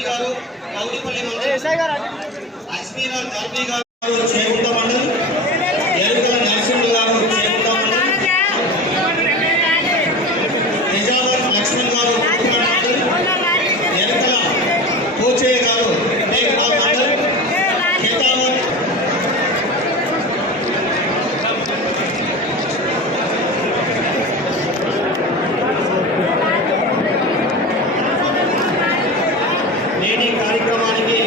కార్బీ గారు కౌడిపల్లి మండలం, అస్మీరా కార్బీ గారు చేగుంట మండలం, ఎరుకల నరసింహులు గారు చేగుంట మండలం, నిజామాబాద్ లక్ష్మణ్ గారు మండలం, ఎరుకల కోచయ్య గారు మండలం, కేతావత్ నేటి కార్యక్రమానికి